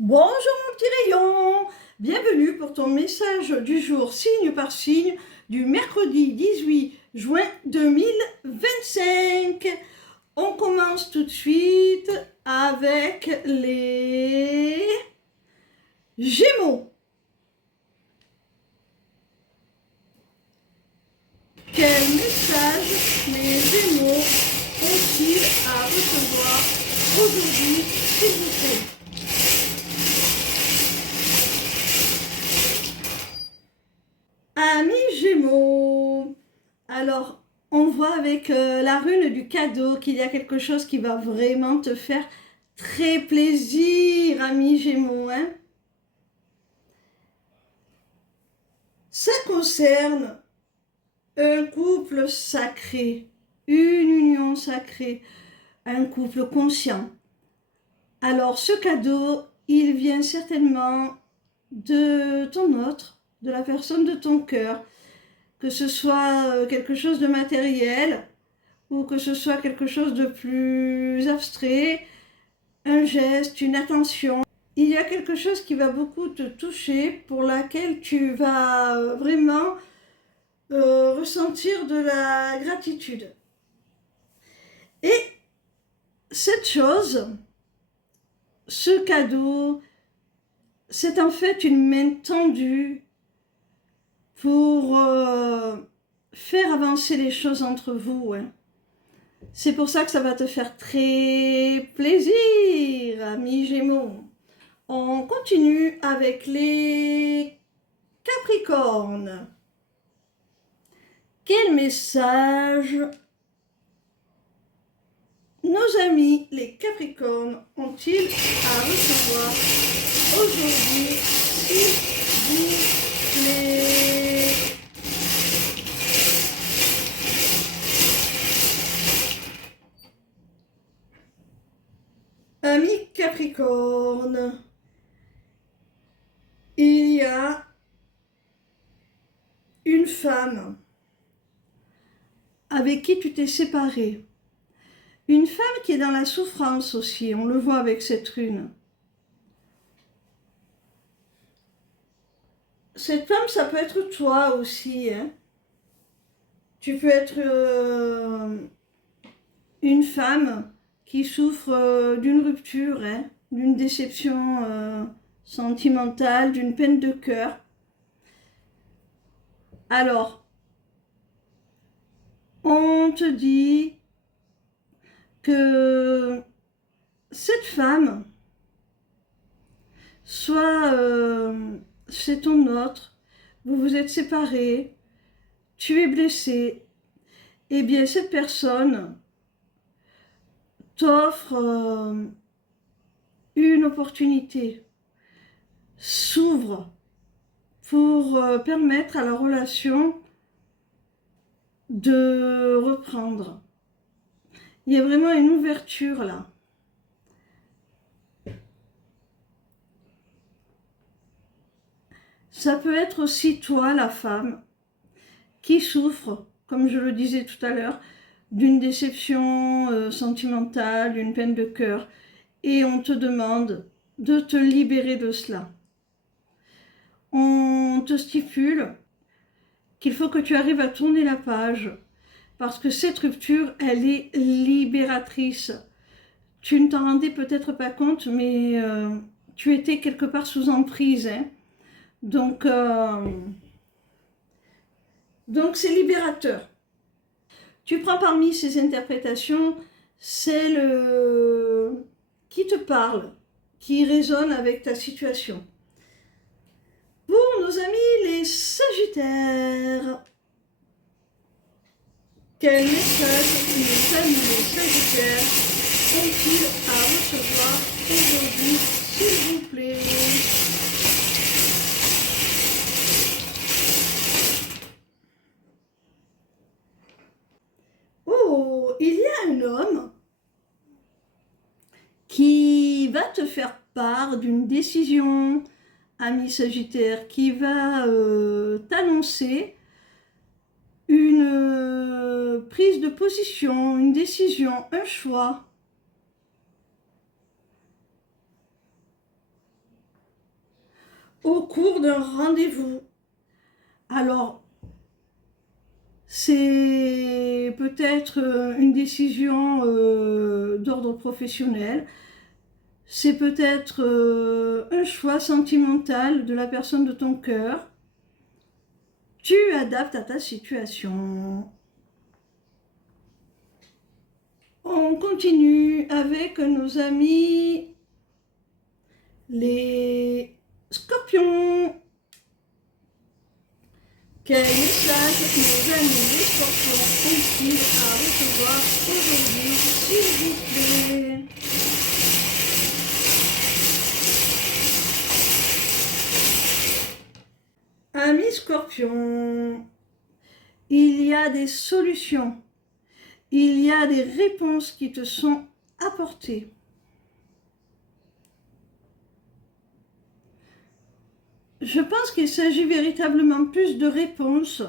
Bonjour mon petit rayon, bienvenue pour ton message du jour signe par signe du mercredi 18 juin 2025. On commence tout de suite avec les Gémeaux. Quel message les Gémeaux ont-ils à recevoir aujourd'hui, s'il vous plaît? Amis Gémeaux, alors on voit avec la rune du cadeau qu'il y a quelque chose qui va vraiment te faire très plaisir, amis Gémeaux, hein. Ça concerne un couple sacré, une union sacrée, un couple conscient. Alors ce cadeau, il vient certainement de ton autre, de la personne de ton cœur, que ce soit quelque chose de matériel ou que ce soit quelque chose de plus abstrait, un geste, une attention. Il y a quelque chose qui va beaucoup te toucher, pour laquelle tu vas vraiment ressentir de la gratitude. Et cette chose, ce cadeau, c'est en fait une main tendue pour faire avancer les choses entre vous, hein. C'est pour ça que ça va te faire très plaisir, amis Gémeaux. On continue avec les Capricornes. Quel message nos amis les Capricornes ont-ils à recevoir aujourd'hui, s'il vous plaît? Amis Capricorne, il y a une femme avec qui tu t'es séparé. Une femme qui est dans la souffrance aussi, on le voit avec cette rune. Cette femme, ça peut être toi aussi, hein. Tu peux être une femme qui souffre d'une rupture, hein, d'une déception sentimentale, d'une peine de cœur. Alors, on te dit que cette femme, soit c'est ton autre, vous vous êtes séparés, tu es blessé, et bien cette personne t'offre une opportunité, s'ouvre pour permettre à la relation de reprendre. Il y a vraiment une ouverture là. Ça peut être aussi toi, la femme, qui souffre, comme je le disais tout à l'heure, d'une déception sentimentale, d'une peine de cœur, et on te demande de te libérer de cela. On te stipule qu'il faut que tu arrives à tourner la page, parce que cette rupture, elle est libératrice. Tu ne t'en rendais peut-être pas compte, mais tu étais quelque part sous emprise, hein. Donc c'est libérateur. Tu prends parmi ces interprétations celle qui te parle, qui résonne avec ta situation. Pour nos amis les Sagittaires, quel message nos amis les Sagittaires ont-ils à recevoir aujourd'hui, s'il vous plaît? Oh, il y a un homme qui va te faire part d'une décision, ami Sagittaire, qui va t'annoncer une prise de position, une décision, un choix. au cours d'un rendez-vous. Alors, c'est peut-être une décision d'ordre professionnel, c'est peut-être un choix sentimental de la personne de ton cœur. Tu adaptes à ta situation. On continue avec nos amis les scorpions. Quel message nos amis les scorpions ont-ils à recevoir aujourd'hui, s'il vous plaît? Amis scorpions, il y a des solutions, il y a des réponses qui te sont apportées. Je pense qu'il s'agit véritablement plus de réponses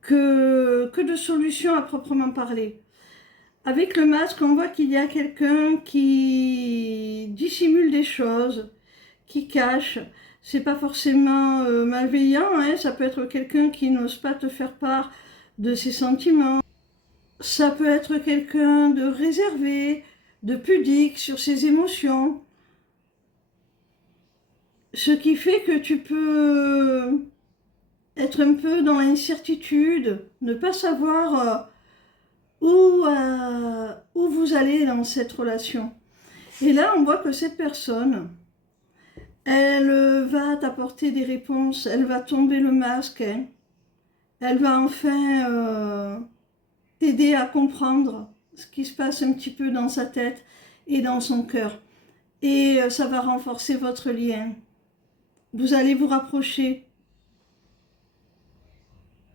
que de solutions à proprement parler. Avec le masque, on voit qu'il y a quelqu'un qui dissimule des choses, qui cache. C'est pas forcément malveillant, hein, ça peut être quelqu'un qui n'ose pas te faire part de ses sentiments. Ça peut être quelqu'un de réservé, de pudique sur ses émotions. Ce qui fait que tu peux être un peu dans l'incertitude, ne pas savoir où vous allez dans cette relation. Et là, on voit que cette personne, elle va t'apporter des réponses, elle va tomber le masque, hein. Elle va enfin t'aider à comprendre ce qui se passe un petit peu dans sa tête et dans son cœur. Et ça va renforcer votre lien. Vous allez vous rapprocher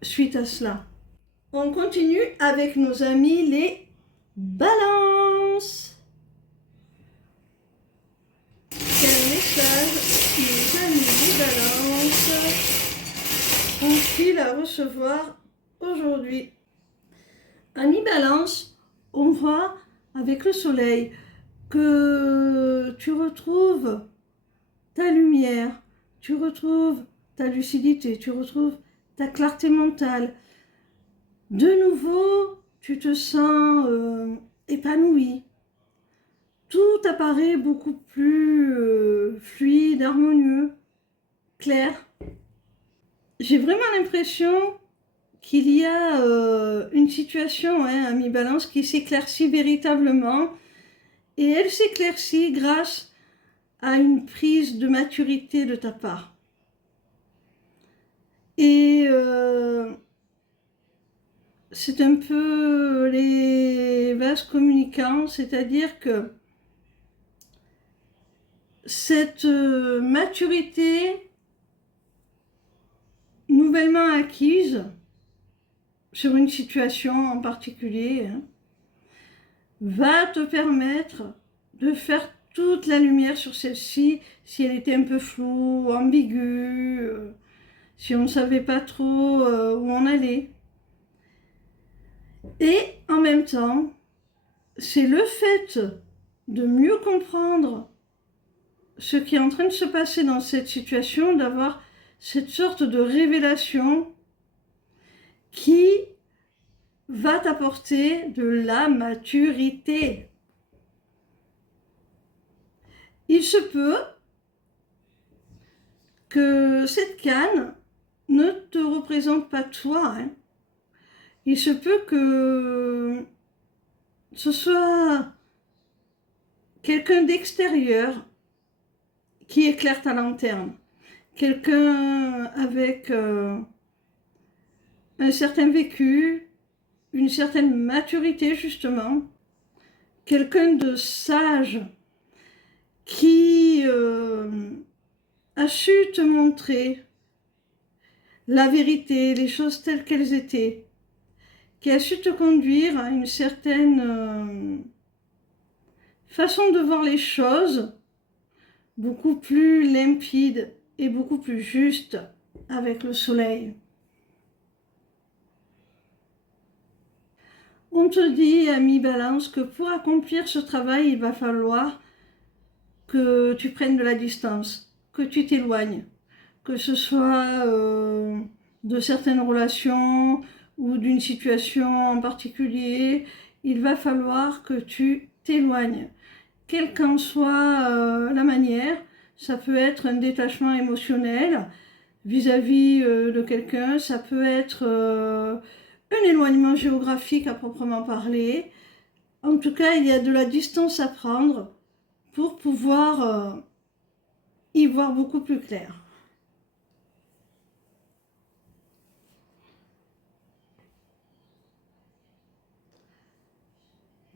suite à cela. On continue avec nos amis les balances. Quel message nos amis les balances ont-ils à recevoir aujourd'hui? Amis balance, on voit avec le soleil que tu retrouves ta lumière, tu retrouves ta lucidité, tu retrouves ta clarté mentale. De nouveau, tu te sens épanoui. Tout apparaît beaucoup plus fluide, harmonieux, clair. J'ai vraiment l'impression qu'il y a une situation, hein, ami balance, qui s'éclaircit véritablement. Et elle s'éclaircit grâce à une prise de maturité de ta part. Et c'est un peu les vases communicants, c'est-à-dire que cette maturité nouvellement acquise sur une situation en particulier, hein, va te permettre de faire toute la lumière sur celle-ci, si elle était un peu floue, ambiguë, si on ne savait pas trop où on allait. Et en même temps, c'est le fait de mieux comprendre ce qui est en train de se passer dans cette situation, d'avoir cette sorte de révélation qui va t'apporter de la maturité. Il se peut que cette canne ne te représente pas toi, hein. Il se peut que ce soit quelqu'un d'extérieur qui éclaire ta lanterne, quelqu'un avec un certain vécu, une certaine maturité justement, quelqu'un de sage qui a su te montrer la vérité, les choses telles qu'elles étaient, qui a su te conduire à une certaine façon de voir les choses, beaucoup plus limpide et beaucoup plus juste avec le soleil. On te dit, ami Balance, que pour accomplir ce travail, il va falloir que tu prennes de la distance, que tu t'éloignes, que ce soit de certaines relations ou d'une situation en particulier. Il va falloir que tu t'éloignes, quelle qu'en soit la manière. Ça peut être un détachement émotionnel vis-à-vis de quelqu'un, ça peut être un éloignement géographique à proprement parler. En tout cas, il y a de la distance à prendre pour pouvoir y voir beaucoup plus clair.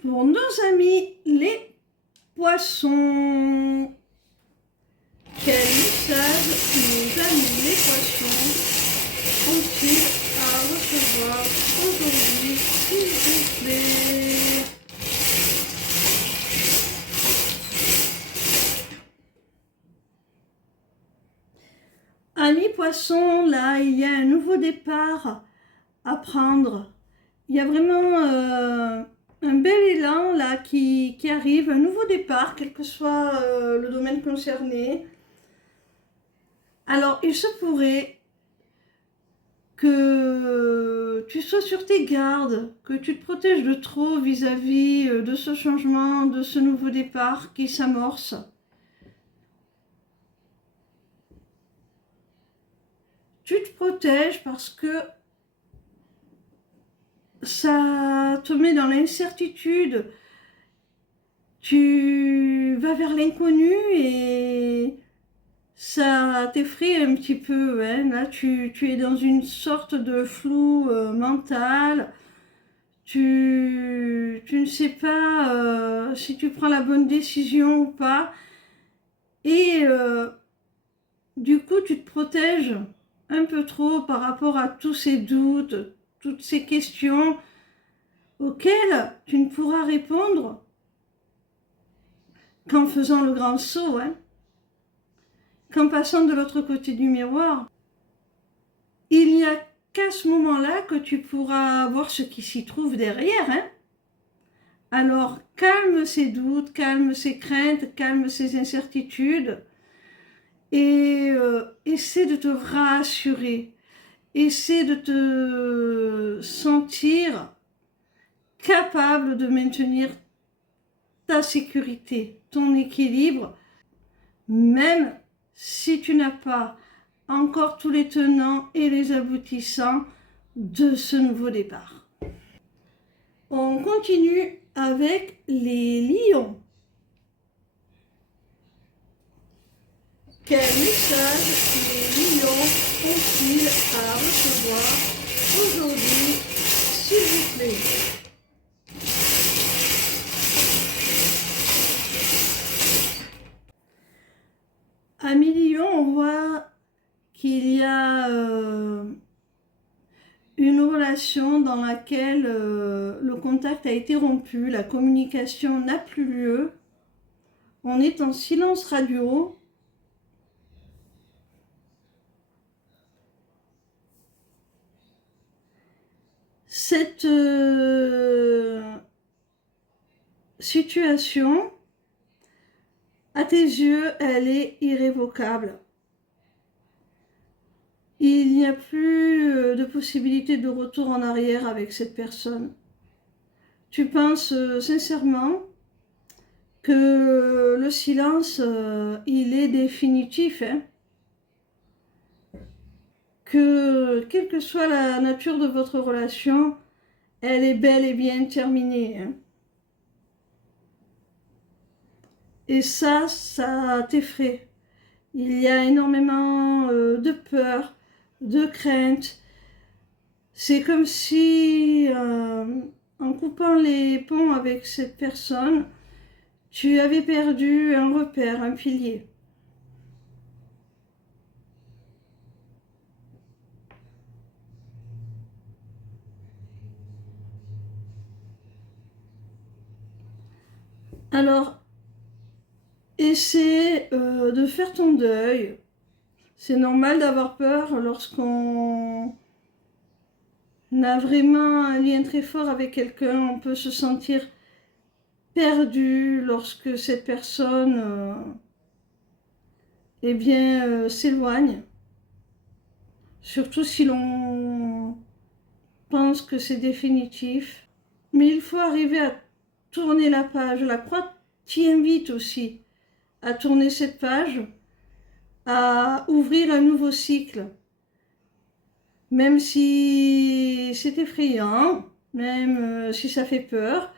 Pour nos amis les poissons, quel message nos amis les poissons ont-ils à recevoir aujourd'hui, s'il vous plaît? Amis poissons, là, il y a un nouveau départ à prendre. Il y a vraiment un bel élan là qui arrive, un nouveau départ, quel que soit le domaine concerné. Alors, il se pourrait que tu sois sur tes gardes, que tu te protèges de trop vis-à-vis de ce changement, de ce nouveau départ qui s'amorce. Tu te protèges parce que ça te met dans l'incertitude. Tu vas vers l'inconnu et ça t'effraie un petit peu. Hein. Là, tu es dans une sorte de flou mental. Tu ne sais pas si tu prends la bonne décision ou pas. Et du coup, tu te protèges un peu trop par rapport à tous ces doutes, toutes ces questions auxquelles tu ne pourras répondre qu'en faisant le grand saut, hein, qu'en passant de l'autre côté du miroir. Il n'y a qu'à ce moment-là que tu pourras voir ce qui s'y trouve derrière. Hein. Alors, calme ces doutes, calme ces craintes, calme ces incertitudes et essaie de te rassurer. Essaie de te sentir capable de maintenir ta sécurité, ton équilibre, même si tu n'as pas encore tous les tenants et les aboutissants de ce nouveau départ. On continue avec les lions. Quel message les lions ont-ils à recevoir aujourd'hui, s'il vous plaît? Amis lions, on voit qu'il y a une relation dans laquelle le contact a été rompu, la communication n'a plus lieu, on est en silence radio. Cette situation, à tes yeux, elle est irrévocable. Il n'y a plus de possibilité de retour en arrière avec cette personne. Tu penses sincèrement que le silence, il est définitif, hein? Que quelle que soit la nature de votre relation, elle est bel et bien terminée. Hein? Et ça t'effraie. Il y a énormément de peur, de crainte. C'est comme si, en coupant les ponts avec cette personne, tu avais perdu un repère, un pilier. Alors, essaie de faire ton deuil. C'est normal d'avoir peur lorsqu'on a vraiment un lien très fort avec quelqu'un. On peut se sentir perdu lorsque cette personne eh bien, s'éloigne. Surtout si l'on pense que c'est définitif. Mais il faut arriver à tourner la page. La croix t'y invite aussi à tourner cette page, à ouvrir un nouveau cycle. Même si c'est effrayant, même si ça fait peur,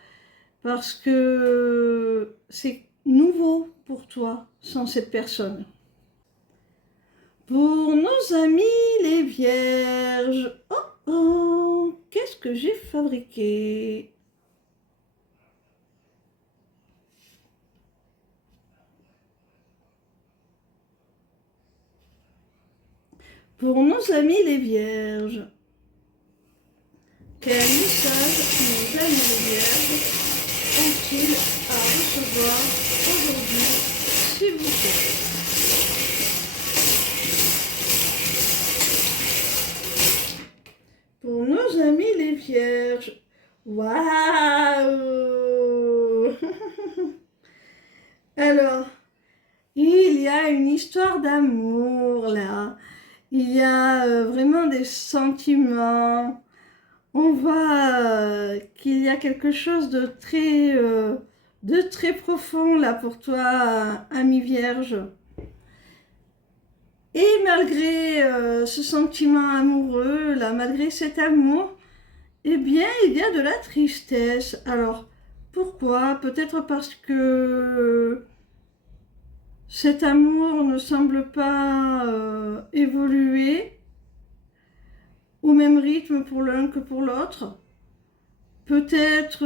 parce que c'est nouveau pour toi sans cette personne. Pour nos amis les vierges, oh oh, qu'est-ce que j'ai fabriqué? Pour nos amis les vierges, quel message nos amis les vierges ont-ils à recevoir aujourd'hui, s'il vous plaît? Pour nos amis les vierges, waouh! Alors, il y a une histoire d'amour là. Il y a vraiment des sentiments. On voit qu'il y a quelque chose de très profond là pour toi, ami vierge. Et malgré ce sentiment amoureux, là, malgré cet amour, eh bien, il y a de la tristesse. Alors, pourquoi? Peut-être parce que cet amour ne semble pas évoluer au même rythme pour l'un que pour l'autre. Peut-être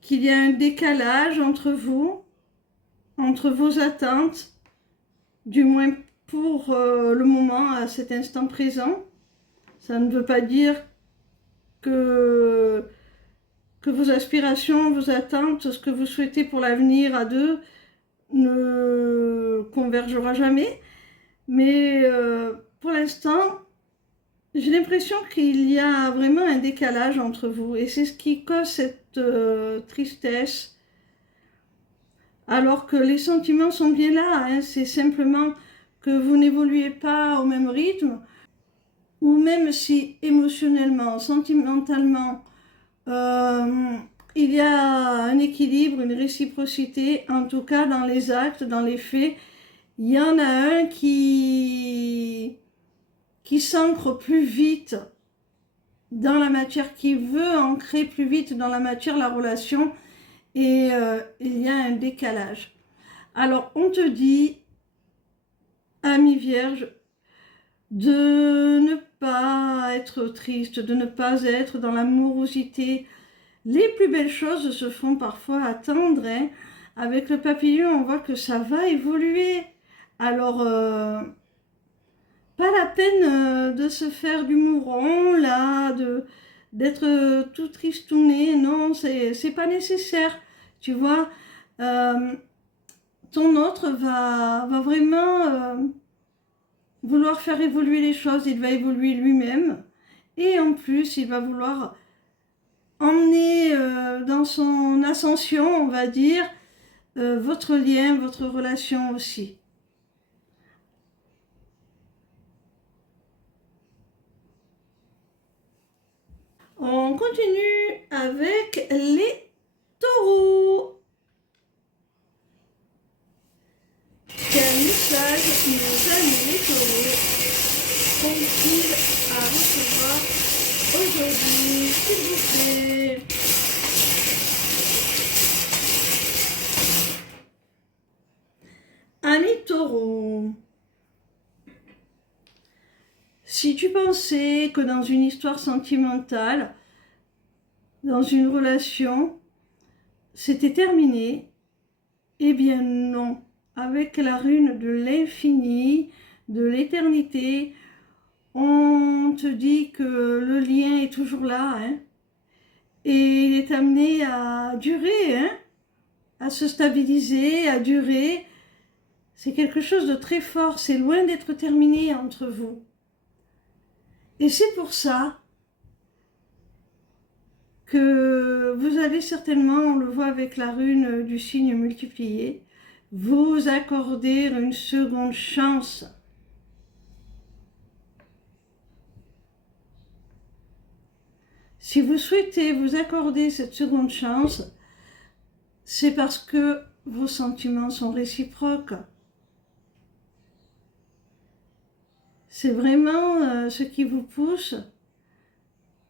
qu'il y a un décalage entre vous, entre vos attentes, du moins pour le moment, à cet instant présent. Ça ne veut pas dire que vos aspirations, vos attentes, ce que vous souhaitez pour l'avenir à deux ne convergera jamais. Mais pour l'instant, j'ai l'impression qu'il y a vraiment un décalage entre vous. Et c'est ce qui cause cette tristesse. Alors que les sentiments sont bien là. Hein. C'est simplement que vous n'évoluez pas au même rythme. Ou même si émotionnellement, sentimentalement, il y a un équilibre, une réciprocité, en tout cas dans les actes, dans les faits, il y en a un qui s'ancre plus vite dans la matière, qui veut ancrer plus vite dans la matière la relation, et il y a un décalage. Alors on te dit, ami vierge, de ne pas être triste, de ne pas être dans l'amorosité. Les plus belles choses se font parfois attendre. Hein. Avec le papillon, on voit que ça va évoluer. Alors, pas la peine de se faire du mouron, là, d'être tout tristouné. Non, c'est pas nécessaire. Tu vois, ton autre va vraiment vouloir faire évoluer les choses. Il va évoluer lui-même. Et en plus, il va vouloir emmener dans son ascension, on va dire, votre lien, votre relation aussi. On continue avec les taureaux. Quel message nos amis les taureaux ont-ils à recevoir aujourd'hui, s'il vous plaît? Ami taureau, si tu pensais que dans une histoire sentimentale, dans une relation, c'était terminé, eh bien non. Avec la rune de l'infini, de l'éternité, on te dit que le lien est toujours là, hein, et il est amené à durer, hein, à se stabiliser, à durer. C'est quelque chose de très fort, c'est loin d'être terminé entre vous. Et c'est pour ça que vous allez certainement, on le voit avec la rune du signe multiplié, vous accorder une seconde chance. Si vous souhaitez vous accorder cette seconde chance, c'est parce que vos sentiments sont réciproques. C'est vraiment ce qui vous pousse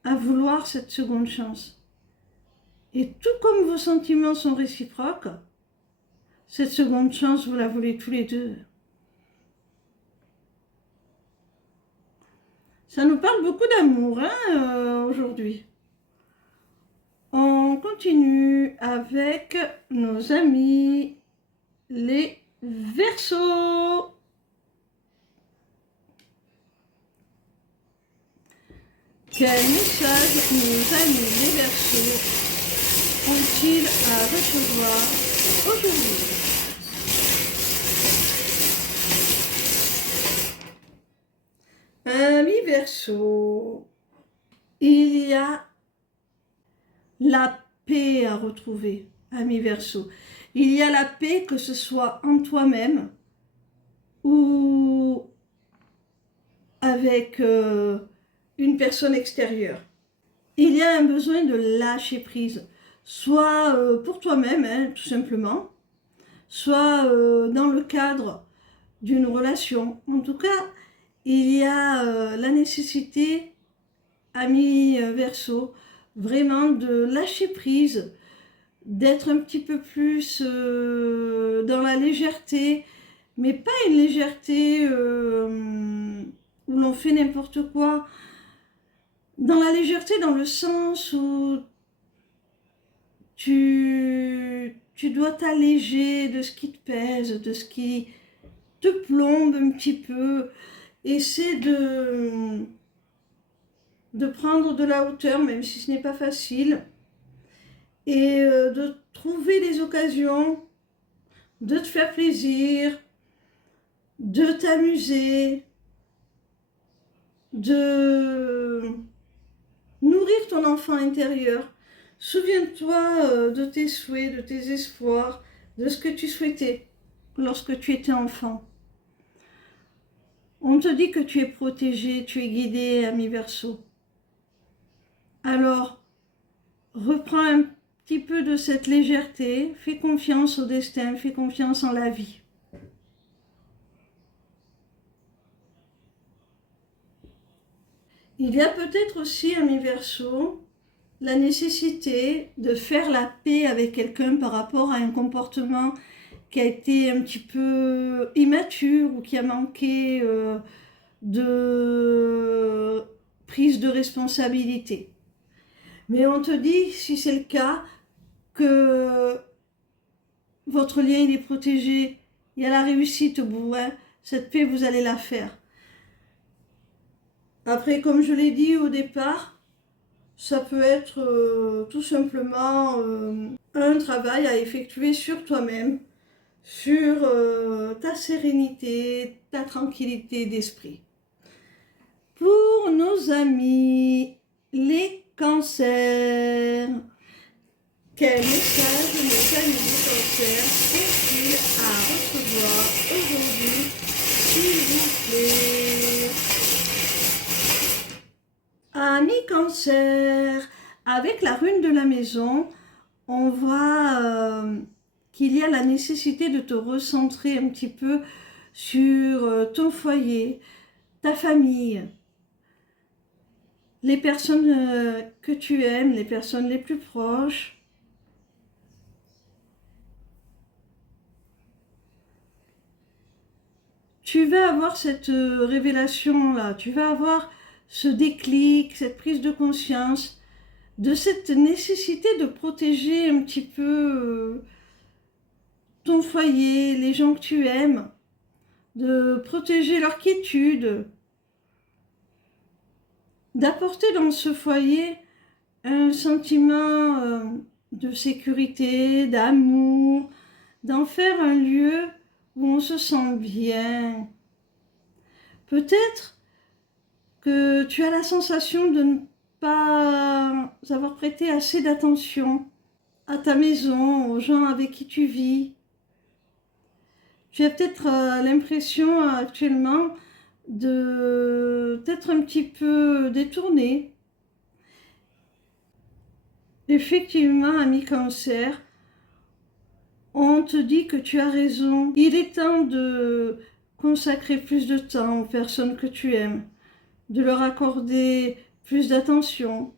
à vouloir cette seconde chance. Et tout comme vos sentiments sont réciproques, cette seconde chance, vous la voulez tous les deux. Ça nous parle beaucoup d'amour aujourd'hui. On continue avec nos amis les Verseaux. Quel message nos amis les Verseaux ont-ils à recevoir aujourd'hui? Amis Verseaux, il y a la paix à retrouver, amis Verseaux. Il y a la paix, que ce soit en toi-même ou avec une personne extérieure. Il y a un besoin de lâcher prise, soit pour toi-même, tout simplement, soit dans le cadre d'une relation. En tout cas, il y a la nécessité, amis Verseaux, vraiment de lâcher prise, d'être un petit peu plus dans la légèreté, mais pas une légèreté où l'on fait n'importe quoi. Dans la légèreté, dans le sens où tu dois t'alléger de ce qui te pèse, de ce qui te plombe un petit peu. Essaie de prendre de la hauteur, même si ce n'est pas facile, et de trouver des occasions de te faire plaisir, de t'amuser, de nourrir ton enfant intérieur. Souviens-toi de tes souhaits, de tes espoirs, de ce que tu souhaitais lorsque tu étais enfant. On te dit que tu es protégé, tu es guidé, ami Verseau. Alors, reprends un petit peu de cette légèreté, fais confiance au destin, fais confiance en la vie. Il y a peut-être aussi, ami Verseau, la nécessité de faire la paix avec quelqu'un par rapport à un comportement qui a été un petit peu immature ou qui a manqué de prise de responsabilité. Mais on te dit, si c'est le cas, que votre lien il est protégé, il y a la réussite au bout, cette paix vous allez la faire. Après, comme je l'ai dit au départ, ça peut être tout simplement un travail à effectuer sur toi-même, sur ta sérénité, ta tranquillité d'esprit. Pour nos amis, les Cancers, quel message nos amis les Cancers ont-ils à recevoir aujourd'hui, s'il vous plaît? Amis Cancer, avec la rune de la maison, on voit qu'il y a la nécessité de te recentrer un petit peu sur ton foyer, ta famille, les personnes que tu aimes, les personnes les plus proches. Tu vas avoir cette révélation-là, tu vas avoir ce déclic, cette prise de conscience de cette nécessité de protéger un petit peu ton foyer, les gens que tu aimes, de protéger leur quiétude, d'apporter dans ce foyer un sentiment de sécurité, d'amour, d'en faire un lieu où on se sent bien. Peut-être que tu as la sensation de ne pas avoir prêté assez d'attention à ta maison, aux gens avec qui tu vis. Tu as peut-être l'impression actuellement d'être un petit peu détourné. Effectivement, ami Cancer, on te dit que tu as raison. Il est temps de consacrer plus de temps aux personnes que tu aimes, de leur accorder plus d'attention,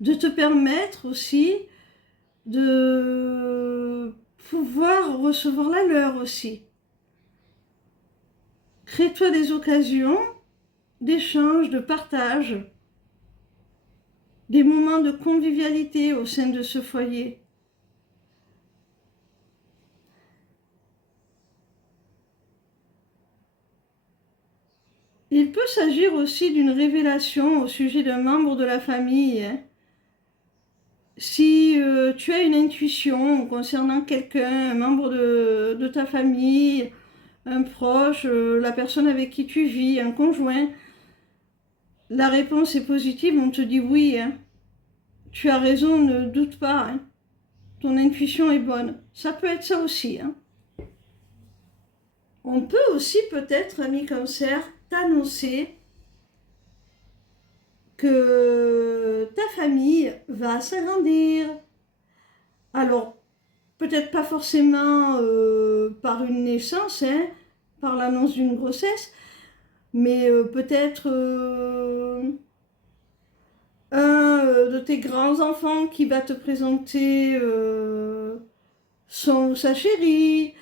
de te permettre aussi de pouvoir recevoir la leur aussi. Crée-toi des occasions d'échange, de partage, des moments de convivialité au sein de ce foyer. Il peut s'agir aussi d'une révélation au sujet d'un membre de la famille. Hein. Si tu as une intuition concernant quelqu'un, un membre de ta famille, un proche, la personne avec qui tu vis, un conjoint, la réponse est positive, on te dit oui. Hein. Tu as raison, ne doute pas. Hein. Ton intuition est bonne. Ça peut être ça aussi. Hein. On peut aussi peut-être, ami Cancer, t'annoncer que ta famille va s'agrandir. Alors, peut-être pas forcément par une naissance, hein, par l'annonce d'une grossesse, mais peut-être un de tes grands-enfants qui va te présenter son ou sa chérie.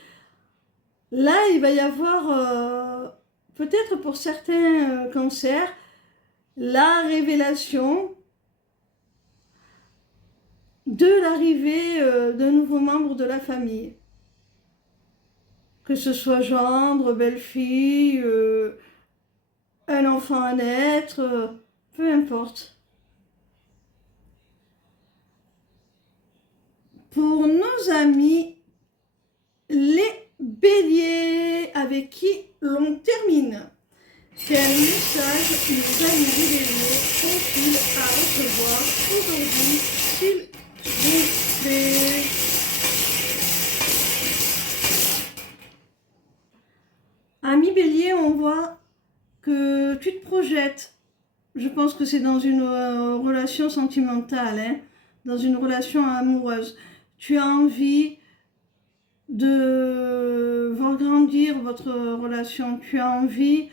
Là, il va y avoir, peut-être pour certains cancers, la révélation de l'arrivée d'un nouveau membre de la famille. Que ce soit gendre, belle-fille, un enfant à naître, peu importe. Pour nos amis, les béliers, avec qui l'on termine. Quel message nos amis les béliers ont-ils à recevoir aujourd'hui, s'il vous plaît? Ami bélier, on voit que tu te projettes. Je pense que c'est dans une relation sentimentale, hein, dans une relation amoureuse. Tu as envie de voir grandir votre relation. Tu as envie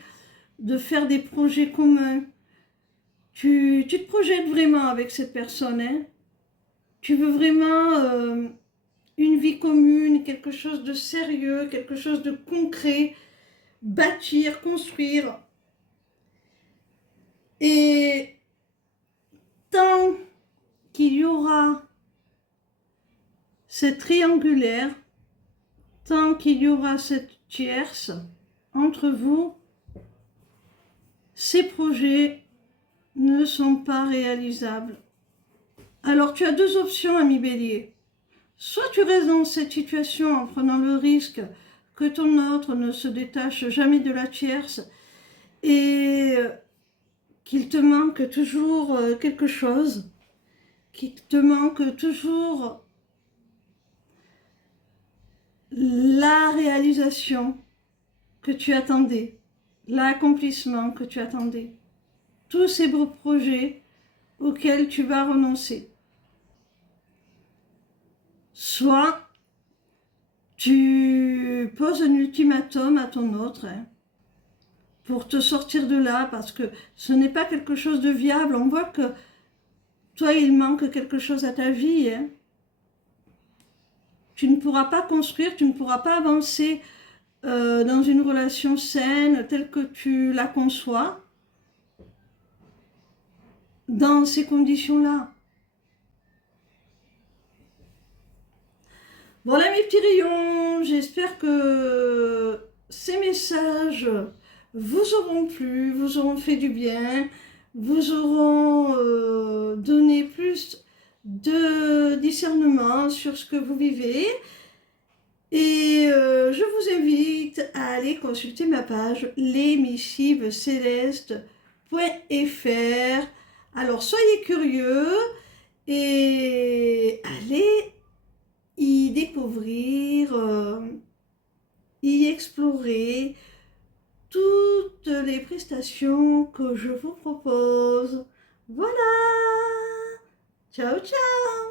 de faire des projets communs. Tu te projettes vraiment avec cette personne. Hein. Tu veux vraiment une vie commune, quelque chose de sérieux, quelque chose de concret, bâtir, construire. Et tant qu'il y aura cette triangulaire, tant qu'il y aura cette tierce entre vous, ces projets ne sont pas réalisables. Alors tu as deux options, ami bélier. Soit tu restes dans cette situation en prenant le risque que ton autre ne se détache jamais de la tierce et qu'il te manque toujours quelque chose, qu'il te manque toujours la réalisation que tu attendais, l'accomplissement que tu attendais, tous ces beaux projets auxquels tu vas renoncer. Soit tu poses un ultimatum à ton autre hein, pour te sortir de là, parce que ce n'est pas quelque chose de viable. On voit que toi, il manque quelque chose à ta vie. Hein. Tu ne pourras pas construire, tu ne pourras pas avancer dans une relation saine telle que tu la conçois dans ces conditions-là. Voilà mes petits rayons, j'espère que ces messages vous auront plu, vous auront fait du bien, vous auront donné plus de discernement sur ce que vous vivez. Et je vous invite à aller consulter ma page lesmissivescélestes.fr. Alors soyez curieux et allez y découvrir y explorer toutes les prestations que je vous propose. Voilà. Ciao, ciao.